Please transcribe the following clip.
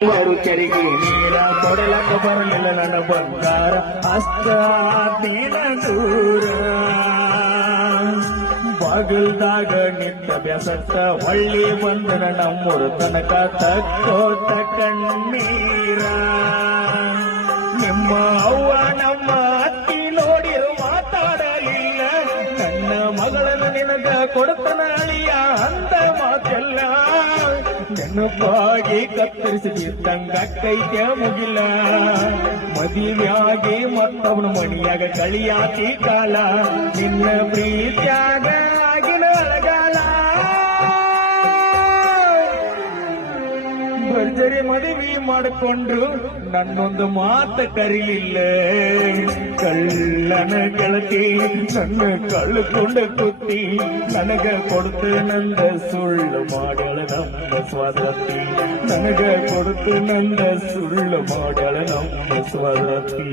ಇವರು ಕೆರೆಗೆ ನೀರ ಕೊಡಲಕ್ಕ ಬರಲಿಲ್ಲ ನನ್ನ ಬಂಗಾರ ಅಷ್ಟ ದಿನ ದೂರ ಬಾಗಿಲ್ದಾಗ ನಿಂತ ಬೆಸತ್ತ ಹೊಳ್ಳಿ ಬಂದನ ನಮ್ಮೂರ ತನಕ ತಕ್ಕೋತ ಕಣ್ಣೀರ ನಿಮ್ಮ ಅವ್ವ ನಮ್ಮ ಅತ್ತಿ ನೋಡಿರು ಮಾತಾಡಲಿಲ್ಲ ನನ್ನ ಮಗಳನ್ನು ನಿನಗ ಕೊಡ್ತನ ಅಳಿಯ ಅಂದ ಮಾತೆಲ್ಲ ನೆನಪಾಗಿ ಕತ್ತರಿಸಿದಂಗ ಕೈಗೆ ಮುಗಿಲ್ಲ ಮದುವೆಯಾಗಿ ಮತ್ತವನ ಮಣಿಯಾಗ ಕಳಿಯಾತಿ ಕಾಲ ನಿನ್ನ ಪ್ರೀತ್ಯಾಗ ಆಗಿನ ಅಳಗಾಲ ಭರ್ಜರಿ ಮದುವೆ ಮಾಡಿಕೊಂಡ್ರು ನನ್ನೊಂದು ಮಾತ ಕರೀಲಿಲ್ಲ ಕಳ್ಳನ ಗೆಳತಿ ನನ್ನ ಕಳ್ಕೊಂಡ ಕುತ್ತಿ ನನಗ ಕೊಡ್ತೇನಂದ ಸುಳ್ಳು ಮಾಡ್ಯಾಳ ನಮ್ಮ ಸ್ವದತಿ ನನಗ ಕೊಡ್ತೇನಂದ ಸುಳ್ಳು ಮಾಡ್ಯಾಳ ನಮ್ಮ ಸ್ವದತಿ